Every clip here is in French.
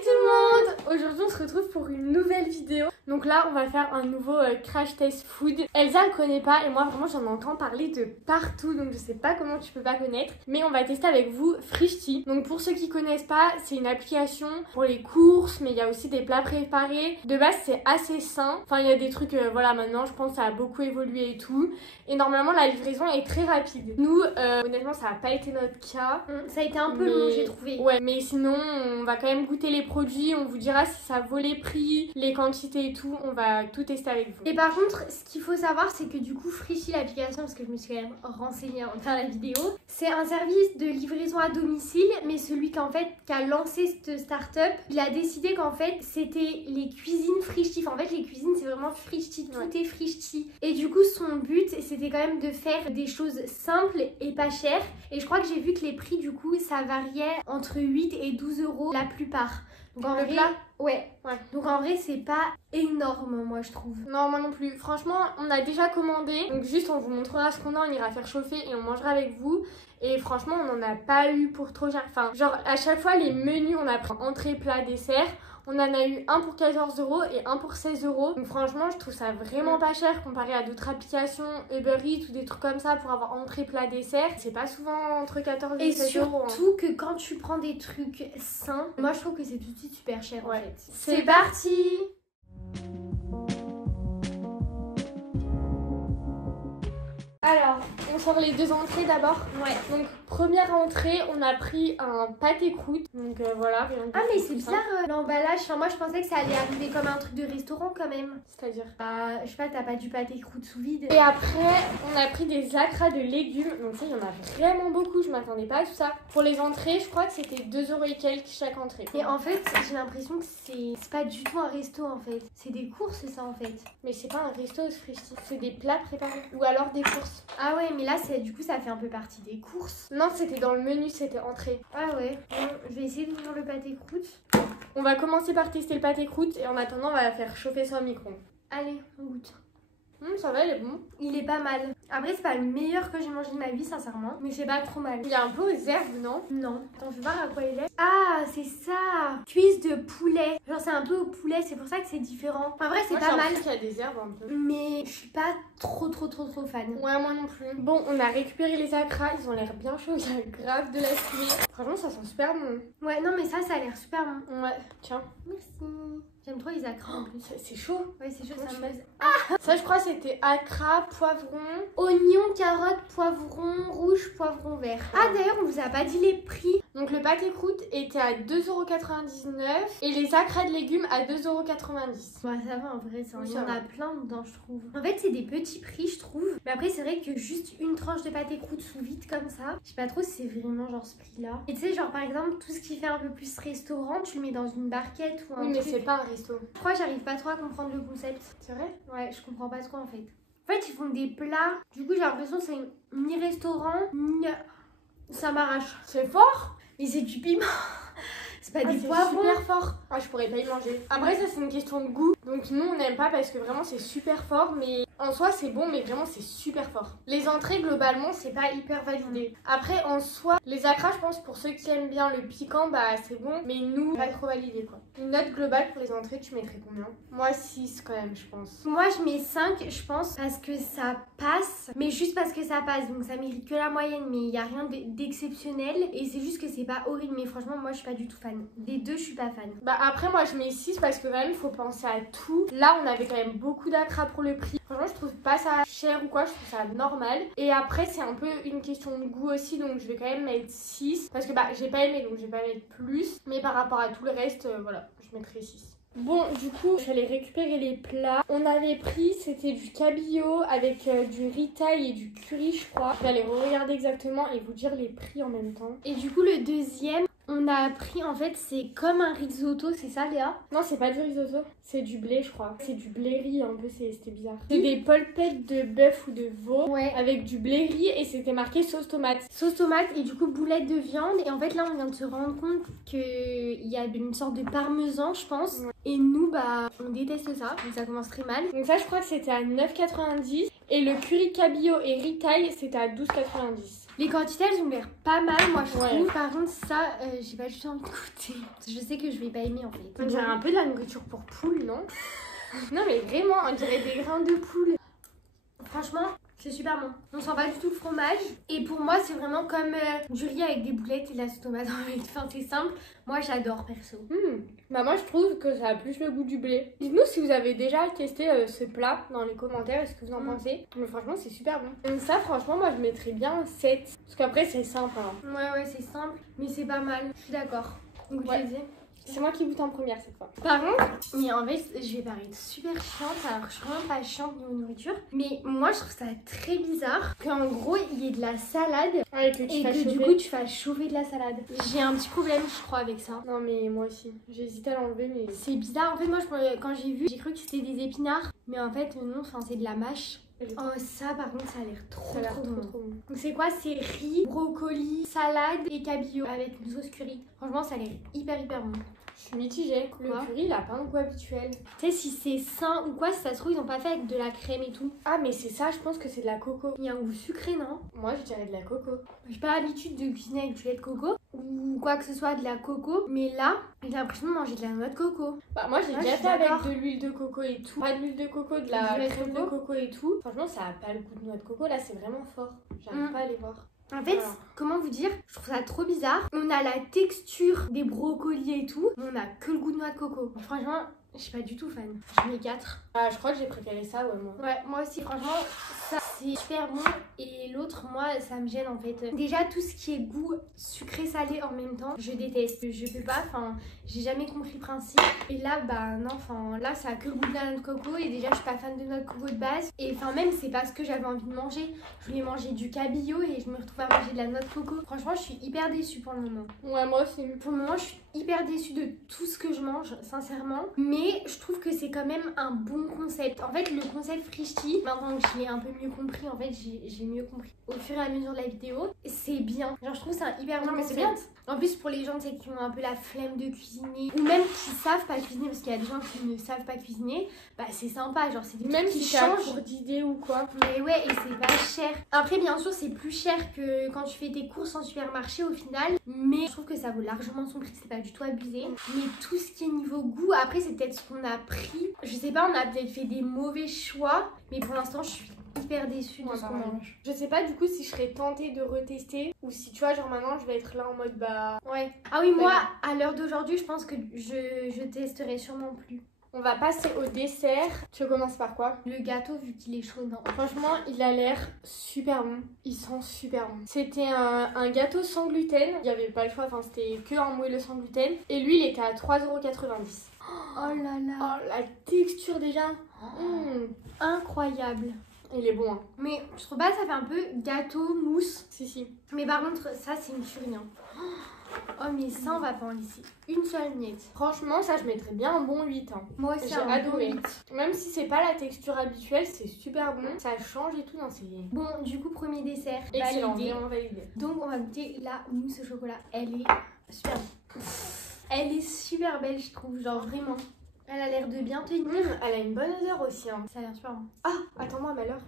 tout le monde! Aujourd'hui on se retrouve pour une nouvelle vidéo. Donc là on va faire un nouveau crash test food. Elsa elle connaît pas et moi vraiment j'en entends parler de partout, donc je sais pas comment tu peux pas connaître. Mais on va tester avec vous Frischti. Donc pour ceux qui connaissent pas, c'est une application pour les courses, mais il y a aussi des plats préparés. De base c'est assez sain. Enfin il y a des trucs, voilà, maintenant je pense que ça a beaucoup évolué et tout. Et normalement la livraison est très rapide. Nous honnêtement ça a pas été notre cas. Ça a été un peu long, j'ai trouvé. Ouais, mais sinon on va quand même goûter les produits, on vous dira si ça vaut les prix, les quantités et tout, on va tout tester avec vous. Et par contre, ce qu'il faut savoir, c'est que du coup, Frischti, l'application, parce que je me suis quand même renseignée avant de faire la vidéo, c'est un service de livraison à domicile, mais celui qui a lancé cette start-up, il a décidé qu'en fait, c'était les cuisines Frischti. Enfin, en fait, les cuisines, c'est vraiment Frischti, tout est Frischti. Et du coup, son but, c'était quand même de faire des choses simples et pas chères. Et je crois que j'ai vu que les prix, du coup, ça variait entre 8 et 12 euros la plupart. Donc en vrai, plat ouais. Donc en vrai, c'est pas énorme, moi je trouve. Non, moi non plus. Franchement, on a déjà commandé. Donc juste, on vous montrera ce qu'on a, on ira faire chauffer et on mangera avec vous. Et franchement, on n'en a pas eu pour trop cher. Enfin, genre à chaque fois, les menus, on a pris entrée, plat, dessert. On en a eu un pour 14 euros et un pour 16 euros. Donc franchement, je trouve ça vraiment pas cher comparé à d'autres applications, Uber Eats ou des trucs comme ça pour avoir entrée, plat, dessert. C'est pas souvent entre 14 et 16 euros. Et surtout que quand tu prends des trucs sains, moi je trouve que c'est tout de suite super cher en fait. C'est parti! Alors, on sort les deux entrées d'abord. Ouais. Donc, première entrée, on a pris un pâté croûte. Donc voilà. Ah, mais c'est bizarre l'emballage. Enfin, moi je pensais que ça allait arriver comme un truc de restaurant quand même. C'est-à-dire je sais pas, t'as pas du pâté croûte sous vide. Et après, on a pris des acras de légumes. Donc ça, il y en a vraiment beaucoup. Je m'attendais pas à tout ça. Pour les entrées, je crois que c'était 2 euros et quelques chaque entrée. Et en fait, j'ai l'impression que c'est pas du tout un resto en fait. C'est des courses, c'est ça en fait. Mais c'est pas un resto au Frischti. C'est des plats préparés. Ou alors des courses. Ah ouais, mais là, du coup, ça fait un peu partie des courses. Non, c'était dans le menu, c'était entrée. Ah ouais. Bon, je vais essayer d'ouvrir le pâté croûte. On va commencer par tester le pâté croûte et en attendant, on va faire chauffer ça au micro-ondes. Allez, on goûte. Ça va, il est bon. Il est pas mal. Après, c'est pas le meilleur que j'ai mangé de ma vie, sincèrement. Mais c'est pas trop mal. Il est un peu aux herbes, non? Non. Attends, je vais voir à quoi il est. Ah, c'est ça. Cuisse de poulet. Genre, c'est un peu au poulet, c'est pour ça que c'est différent. En vrai, c'est pas mal. Il y a des herbes un peu. Mais je suis pas trop fan. Ouais, moi non plus. Bon, on a récupéré les acras. Ils ont l'air bien chauds. Il y a grave de la fumée. Franchement, ça sent super bon. Ouais, non, mais ça a l'air super bon. Ouais, tiens. Merci. J'aime trop les acras en plus. C'est chaud. Ouais, c'est chaud, ça me buzz. Ah, ça, je crois, c'était acra, poivron, oignon, carotte, poivron rouge, poivron vert. Ah, d'ailleurs, on vous a pas dit les prix. Donc, le pâté croûte était à 2,99 € et les acras de légumes à 2,90 €. Ouais, ça va en vrai, Oui, il y en a plein dedans, je trouve. En fait, c'est des petits prix, je trouve. Mais après, c'est vrai que juste une tranche de pâté croûte sous vide comme ça, je sais pas trop si c'est vraiment genre ce prix-là. Et tu sais, genre par exemple, tout ce qui fait un peu plus restaurant, tu le mets dans une barquette ou un truc. Oui, mais c'est pas un resto. Je crois que j'arrive pas trop à comprendre le concept. C'est vrai? Ouais, je comprends pas trop en fait. En fait, ils font des plats. Du coup, j'ai l'impression que c'est mi-restaurant, ça m'arrache. C'est fort? Mais c'est du piment. C'est pas du C'est poivron. super fort. Ah, je pourrais pas y manger. Après, ça, c'est une question de goût. Donc, nous, on n'aime pas parce que vraiment, c'est super fort. Mais en soi, c'est bon, mais vraiment, c'est super fort. Les entrées, globalement, c'est pas hyper validé. Après, en soi, les acras, je pense, pour ceux qui aiment bien le piquant, bah, c'est bon. Mais nous, pas trop validé, quoi. Une note globale pour les entrées, tu mettrais combien? Moi, 6 quand même, je pense. Moi, je mets 5, je pense, parce que ça passe. Mais juste parce que ça passe. Donc, ça mérite que la moyenne. Mais il n'y a rien d'exceptionnel. Et c'est juste que c'est pas horrible. Mais franchement, moi, je suis pas du tout fan. Des deux, je suis pas fan. Bah après moi je mets 6 parce que quand même il faut penser à tout. Là on avait quand même beaucoup d'acras pour le prix. Franchement je trouve pas ça cher ou quoi, je trouve ça normal. Et après c'est un peu une question de goût aussi, donc je vais quand même mettre 6. Parce que bah j'ai pas aimé donc je vais pas mettre plus. Mais par rapport à tout le reste, voilà, je mettrai 6. Bon, du coup, je suis allée récupérer les plats. On avait pris, c'était du cabillaud avec du riz thaï et du curry, je crois. Je vais aller regarder exactement et vous dire les prix en même temps. Et du coup, le deuxième, on a appris, en fait, c'est comme un risotto, c'est ça, Léa? Non, c'est pas du risotto, c'est du blé, je crois. C'est du blé riz, un peu, c'était bizarre. C'est des polpettes de bœuf ou de veau, ouais, avec du blé riz et c'était marqué sauce tomate. Sauce tomate et du coup, boulettes de viande. Et en fait, là, on vient de se rendre compte qu'il y a une sorte de parmesan, je pense. Ouais. Et nous, bah, on déteste ça, donc ça commence très mal. Donc ça, je crois que c'était à 9,90 €. Et le curry cabillaud et ritaille, c'était à 12,90. Les quantités, elles ont l'air pas mal, moi je Ouais. trouve. Par contre, ça, j'ai pas du tout envie de goûter. Je sais que je vais pas aimer en fait. On dirait un peu de la nourriture pour poule, non? Non mais vraiment, on dirait des grains de poule. Franchement, c'est super bon. On sent pas du tout le fromage. Et pour moi, c'est vraiment comme du riz avec des boulettes et de la sauce tomate. Enfin, c'est simple. Moi, j'adore perso. Bah moi je trouve que ça a plus le goût du blé. Dites-nous si vous avez déjà testé ce plat dans les commentaires, est-ce que vous en pensez? Mais franchement c'est super bon. Donc ça franchement moi je mettrais bien un 7. Parce qu'après c'est simple. Hein. Ouais, c'est simple, mais c'est pas mal. Je suis d'accord. Donc, Ouais. je disais. C'est moi qui goûte en première cette fois. Par contre, mais en fait, je vais paraître super chiante, alors que je suis vraiment pas chiante niveau nourriture. Mais moi, je trouve ça très bizarre qu'en gros, il y ait de la salade Ouais, que et que du coup, tu fasses chauffer de la salade. J'ai un petit problème, je crois, avec ça. Non mais moi aussi. J'hésite à l'enlever mais... C'est bizarre. En fait, moi, quand j'ai vu, j'ai cru que c'était des épinards. Mais en fait, non, c'est de la mâche. Oh, ça, par contre, ça a l'air trop bon. Donc, c'est quoi? C'est riz, brocoli, salade et cabillaud avec une sauce curry. Franchement, ça a l'air hyper bon. Je suis mitigée. Le curry il a pas un goût habituel. Tu sais, si c'est sain ou quoi, si ça se trouve, ils ont pas fait avec de la crème et tout. Ah mais c'est ça, je pense que c'est de la coco. Il y a un goût sucré, non? Moi je dirais de la coco. J'ai pas l'habitude de cuisiner avec du lait de coco ou quoi que ce soit de la coco, mais là, j'ai l'impression de manger de la noix de coco. Bah moi j'ai Ah, déjà je suis fait avec d'accord. de l'huile de coco et tout. Pas de l'huile de coco, de la Du lait de crème de coco. coco et tout. Franchement ça a pas le goût de noix de coco, là c'est vraiment fort. J'arrive pas à les voir. En fait, Voilà. comment vous dire? Je trouve ça trop bizarre. On a la texture des brocolis et tout, mais on a que le goût de noix de coco. Franchement, je suis pas du tout fan. Je mets 4. Ah je crois que j'ai préféré ça ouais moi. Ouais, moi aussi, franchement, ça c'est super bon. Et l'autre, moi, ça me gêne en fait. Déjà, tout ce qui est goût sucré-salé en même temps, je déteste. Je peux pas, enfin, j'ai jamais compris le principe. Et là, bah non, enfin, là, ça a que le goût de la noix de coco. Et déjà, je suis pas fan de noix de coco de base. Et enfin, même, c'est pas ce que j'avais envie de manger. Je voulais manger du cabillaud et je me retrouve à manger de la noix de coco. Franchement, je suis hyper déçue pour le moment. Ouais moi aussi. Pour le moment, je suis hyper déçue de tout ce que je mange, sincèrement. Mais je trouve que c'est quand même un bon concept. En fait, le concept Frischti, maintenant que je l'ai un peu mieux compris, en fait, j'ai mieux compris au fur et à mesure de la vidéo. C'est bien. Genre, je trouve que c'est un hyper bon Non mais c'est concept. bien. En plus, pour les gens tu sais, qui ont un peu la flemme de cuisiner, ou même qui savent pas cuisiner, parce qu'il y a des gens qui ne savent pas cuisiner, bah c'est sympa. Genre, c'est des Même trucs si qui c'est à changent. court d'idées ou quoi. Mais ouais, et c'est pas cher. Après, bien sûr, c'est plus cher que quand tu fais tes courses en supermarché au final. Mais je trouve que ça vaut largement son prix, c'est pas du tout abusé. Mais tout ce qui est niveau goût, après, c'est peut-être ce qu'on a pris. Je sais pas, on a peut-être fait des mauvais choix. Mais pour l'instant, je suis hyper déçue de Ouais, ce qu'on pareil. mange. Je sais pas du coup si je serais tentée de retester ou si tu vois genre maintenant je vais être là en mode bah Ouais. Ah oui, moi, à l'heure d'aujourd'hui, je pense que je testerai sûrement plus. on va passer au dessert. Tu commences par quoi? Le gâteau, vu qu'il est chaud, non. Franchement il a l'air super bon. Il sent super bon. C'était un gâteau sans gluten. Il y avait pas le choix, enfin c'était que un moelleux sans gluten. Et lui il était à 3,90 €. Oh là là. Oh la texture déjà. Incroyable. Il est bon hein. Mais je trouve pas, ça fait un peu gâteau mousse. Si. Mais par contre, ça, c'est une tuerie. Hein. Oh, mais ça, on va pas en laisser une seule miette. Franchement ça je mettrais bien un bon 8 hein. Moi aussi, J'ai un adoré. bon 8. Même si c'est pas la texture habituelle, c'est super bon. Ça change et tout, non c'est Bon, du coup, premier dessert, excellent, validé. vraiment validé. Donc, on va goûter la mousse au chocolat. Elle est super belle. Elle est super belle, je trouve. Genre, vraiment. Elle a l'air de bien tenir. Elle a une bonne odeur aussi hein. Ça a l'air super bon. Ah, attends-moi malheur.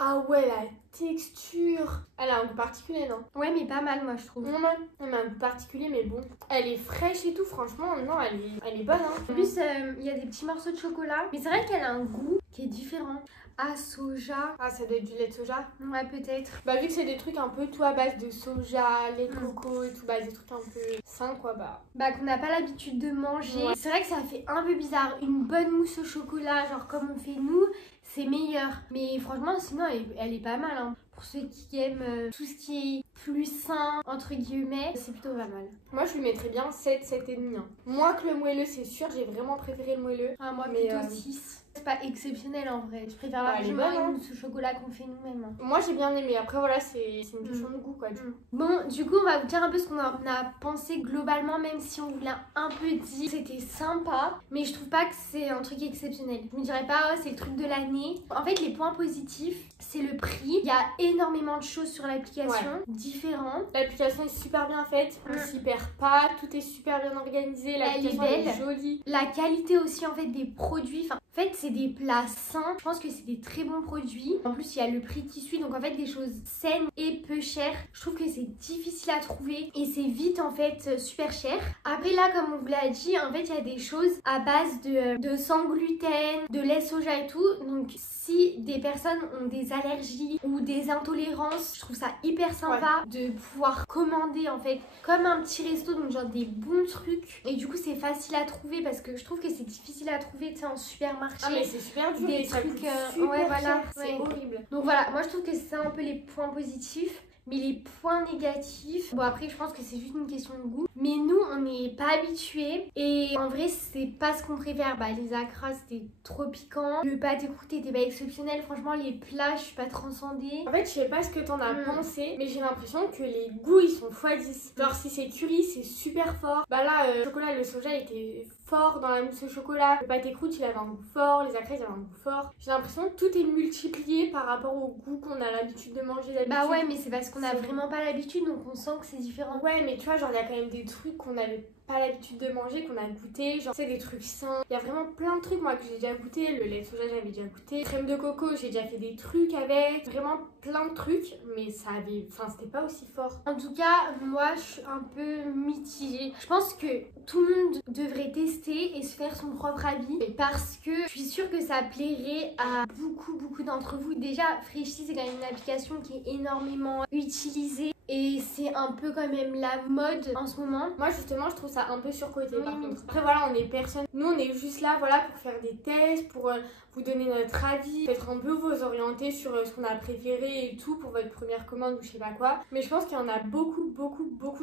Ah ouais, la texture. Elle a un goût particulier, non? Ouais, mais pas mal, moi, je trouve. Non, elle a un goût particulier, mais bon. Elle est fraîche et tout, franchement, non, elle est bonne, hein. En plus, il y a des petits morceaux de chocolat. Mais c'est vrai qu'elle a un goût qui est différent. Ah, soja. Ah, ça doit être du lait de soja. Ouais, peut-être. Bah, vu que c'est des trucs un peu tout à base de soja, lait de coco et tout, bah, des trucs un peu sains, quoi, bah. Bah, qu'on n'a pas l'habitude de manger. Ouais. C'est vrai que ça fait un peu bizarre. Une bonne mousse au chocolat, genre comme on fait nous, c'est meilleur. Mais franchement, sinon, elle est pas mal. Hein. Pour ceux qui aiment tout ce qui est plus sain, entre guillemets, c'est plutôt pas mal. Moi, je lui mettrais bien 7, 7,5. Hein. Moins que le moelleux, c'est sûr, j'ai vraiment préféré le moelleux. Ah, moi, Mais, plutôt 6. C'est pas exceptionnel en vrai. Je préfère Ouais, elle est largement bonne, hein. une mousse au chocolat qu'on fait nous-mêmes. Hein. Moi, j'ai bien aimé. Après, voilà, c'est une question de goût, quoi. Du coup. Bon, du coup, on va vous dire un peu ce qu'on en a pensé globalement, même si on vous l'a un peu dit. C'était sympa, mais je trouve pas que c'est un truc exceptionnel. Je me dirais pas, oh, c'est le truc de l'année. En fait, les points positifs, c'est le prix. Il y a énormément de choses sur l'application, différentes. L'application est super bien faite, on s'y perd pas, tout est super bien organisé, l'application Elle est est belle. jolie. La qualité aussi, en fait, des produits. Enfin, En fait, c'est des plats sains. Je pense que c'est des très bons produits. En plus, il y a le prix qui suit. Donc, en fait, des choses saines et peu chères. Je trouve que c'est difficile à trouver et c'est vite, en fait, super cher. Après, là, comme on vous l'a dit, en fait, il y a des choses à base de sans gluten, de lait soja et tout. Donc, si des personnes ont des allergies ou des intolérances, je trouve ça hyper sympa de pouvoir commander, en fait, comme un petit resto. Donc, genre des bons trucs. Et du coup, c'est facile à trouver parce que je trouve que c'est difficile à trouver, tu sais, en supermarché. Ah mais c'est super dur, des trucs ouais, voilà, c'est horrible. Donc voilà, moi je trouve que c'est ça un peu les points positifs. Mais les points négatifs, bon après je pense que c'est juste une question de goût. Mais nous on n'est pas habitués et en vrai c'est pas ce qu'on préfère. Bah les acras c'était trop piquant. Le pâté croûté était pas exceptionnel. Franchement les plats je suis pas transcendée. En fait je sais pas ce que t'en as pensé, mais j'ai l'impression que les goûts ils sont x10. Genre si c'est curry c'est super fort. Bah là le chocolat, le soja était fort dans la mousse au chocolat. Le pâté croûte il avait un goût fort, les acras ils avaient un goût fort. J'ai l'impression que tout est multiplié par rapport au goût qu'on a l'habitude de manger d'habitude. Bah ouais mais c'est parce qu'on a vraiment pas l'habitude donc on sent que c'est différent. Ouais mais tu vois genre il y a quand même des trucs qu'on avait pas l'habitude de manger, qu'on a goûté, genre c'est des trucs sains. Il y a vraiment plein de trucs moi que j'ai déjà goûté. Le lait de soja j'avais déjà goûté, crème de coco j'ai déjà fait des trucs avec, vraiment plein de trucs, mais ça avait, enfin c'était pas aussi fort. En tout cas moi je suis un peu mitigée. Je pense que tout le monde devrait tester et se faire son propre avis parce que je suis sûre que ça plairait à beaucoup d'entre vous. Déjà Freshly c'est quand même une application qui est énormément utilisée et c'est un peu quand même la mode en ce moment. Moi justement je trouve ça un peu surcoté par contre. Après voilà on est personne, nous on est juste là voilà pour faire des tests, pour vous donner notre avis, peut-être un peu vous orienter sur ce qu'on a préféré et tout pour votre première commande ou je sais pas quoi. Mais je pense qu'il y en a beaucoup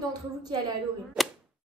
d'entre vous qui allaient adorer.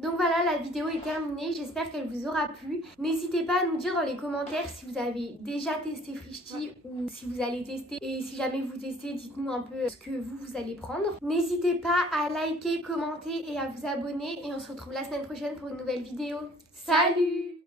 Donc voilà, la vidéo est terminée, j'espère qu'elle vous aura plu. N'hésitez pas à nous dire dans les commentaires si vous avez déjà testé Freshly ou si vous allez tester. Et si jamais vous testez, dites-nous un peu ce que vous allez prendre. N'hésitez pas à liker, commenter et à vous abonner. Et on se retrouve la semaine prochaine pour une nouvelle vidéo. Salut!